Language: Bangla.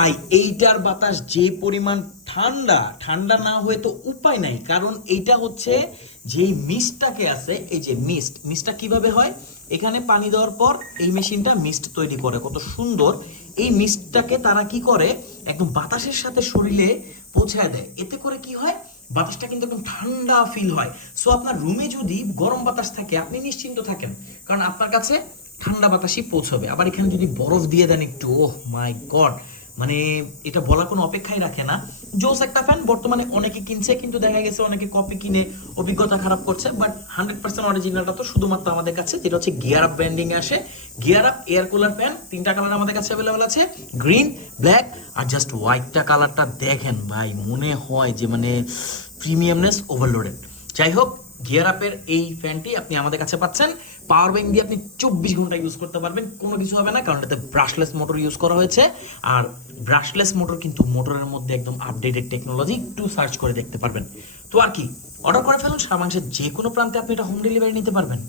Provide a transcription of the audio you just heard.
ভাই, এইটার বাতাস যে পরিমাণ ঠান্ডা ঠান্ডা না হয়ে তো উপায় নাই। কারণ এইটা হচ্ছে যেই মিস্টটাকে আছে, এই যে মিস্ট মিস্টটা কীভাবে হয়? এখানে পানি দেওয়ার পর এই মেশিনটা মিস্ট তৈরি করে, কত সুন্দর। এই মিস্টটাকে তারা কি করে? একদম বাতাসের সাথে শরীরে পৌঁছায় দেয়। এতে করে কি হয়? বাতাসটা কিন্তু একদম ঠান্ডা ফিল হয়। সো আপনার রুমে যদি গরম বাতাস থাকে, আপনি নিশ্চিন্ত থাকেন। কারণ আপনার কাছে ঠান্ডা বাতাসই পৌঁছবে। আবার এখানে যদি বরফ দিয়ে দেন একটু, ওহ মাই গড মানে এটা বলার কোনো অপেক্ষাই রাখে না। জোস একটা ফ্যান বর্তমানে অনেকে কিনছে, কিন্তু দেখা গেছে অনেকে কপি কিনে অভিজ্ঞতা খারাপ করছে বাট হান্ড্রেড পার্সেন্ট অরিজিনালটা তো শুধুমাত্র আমাদের কাছে, যেটা হচ্ছে গিয়ার আপ ব্র্যান্ডিং আসে। Gear Up air cooler fan তিনটা কালার আমাদের কাছে অ্যাভেলেবেল আছে গ্রিন ব্ল্যাক আর জাস্ট হোয়াইটটা কালারটা দেখেন ভাই, মনে হয় যে মানে প্রিমিয়ামনেস ওভারলোডেড যাই হোক গিয়ার আপের এই ফ্যানটি আপনি আমাদের কাছে পাচ্ছেন। পাওয়ার ব্যাংক দিয়ে আপনি চব্বিশ ঘণ্টা ইউজ করতে পারবেন, কোনো কিছু হবে না, কারণ এটাতে ব্রাশলেস মোটর ইউজ করা হয়েছে। আর ব্রাশলেস মোটর কিন্তু মোটরের মধ্যে একদম আপডেটেড টেকনোলজি একটু সার্চ করে দেখতে পারবেন। তো আর কি অর্ডার করে ফেলুন সারা যে কোনো প্রান্তে আপনি এটা হোম ডেলিভারি নিতে পারবেন।